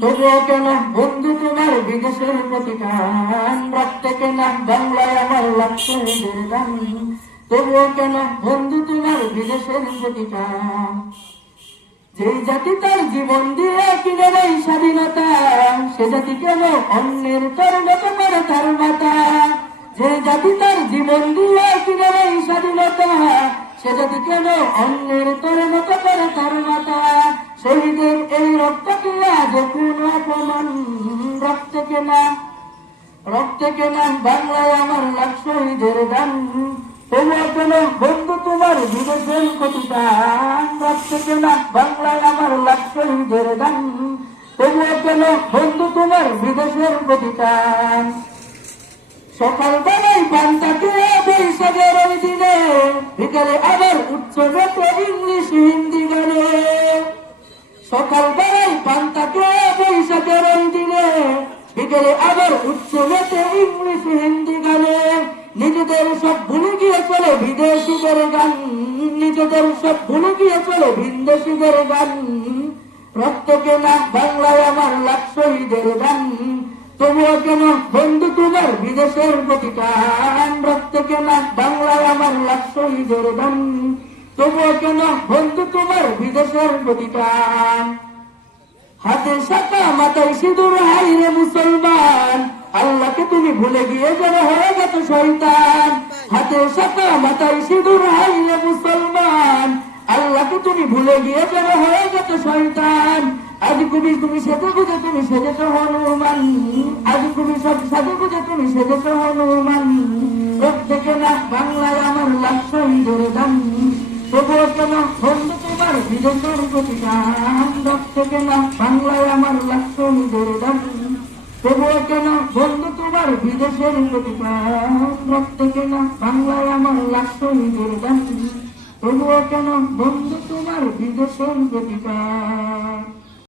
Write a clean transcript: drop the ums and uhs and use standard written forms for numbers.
তবুও কেন বন্ধু তোমার বিদেশের প্রতিদান, রক্তে কেনা বাংলায় আমার লাগছে নিজের গান। তবুও কেন বন্ধু তোমার বিদেশের প্রতিদান, যে জাতি তার জীবন দিয়ে কিনে নেই স্বাধীনতা, সে জাতি কেন অন্যের পরিণত করে তার মাতা। যে জাতি তার জীবন দিয়ে কিনে নেই স্বাধীনতা, সে জাতি কেন অন্যের পরিণত করে তার মাতা। শহীদের এই রক্ত কি আজ কোনো অপমান, রক্তে কেনা বাংলায় আমার লাখ শহীদের গান। তবুও কেন বন্ধু তোমার বিদেশের প্রতিদান, রক্তে কেনা বাংলায় আমার লাখ শহীদের গান। তবুও কেন বন্ধু তোমার বিদেশের প্রতিদান। সকাল বেলায় পান্তা খেয়ে বৈশাখের ওই দিনে, বিকেলে আবার উৎসবে ইংলিশ হিন্দি গানে। সকাল বেলায় পান্তা খেয়ে বৈশাখের ওই দিনে, বিকেলে আবার উৎসবেতে ইংলিশ হিন্দি গানে। নিজেদের সব ভুলে গিয়ে চলে বিদেশিদের গান, নিজেদের সব ভুলে গিয়ে চলে বিদেশিদের গান। রক্ত কেনা বাংলায় আমার লাখ শহীদের গান। তবুও কেন বন্ধু তোমার বিদেশের প্রতিদান, রক্ত কেনা বাংলায় আমার লাখ শহীদের গান। তবুও কেন বন্ধু তোমার বিদেশের প্রতিদান। হাতে শাখা মাথায় সিঁদুর হাইরে মুসলমান, আল্লাহকে তুমি ভুলে গিয়ে যেন হয়ে গেছ শয়তান। হাতে শাখা মাথায় সিঁদুর হাইরে মুসলমান, আল্লাহকে তুমি ভুলে গিয়ে যেন হয়ে গেছ শয়তান। আজ তুমি সেজে বুঝে তুমি সেজেছ হনুমান, আজ তুমি সব সাজে বুঝে তুমি সেজেছ হনুমান। রক্তে কেনা বাংলায় আমার লাখ শহীদের গান। তবুও কেন বন্ধু তোমার বিদেশের প্রতিদান, রক্তে কেনা বাংলায় আমার লাখ শহীদের গান। তবুও কেন বন্ধু তোমার বিদেশের প্রতিদান, রক্তে কেনা বাংলায় আমার লাখ শহীদের গান। তবুও কেন বন্ধু তোমার বিদেশের প্রতিদান।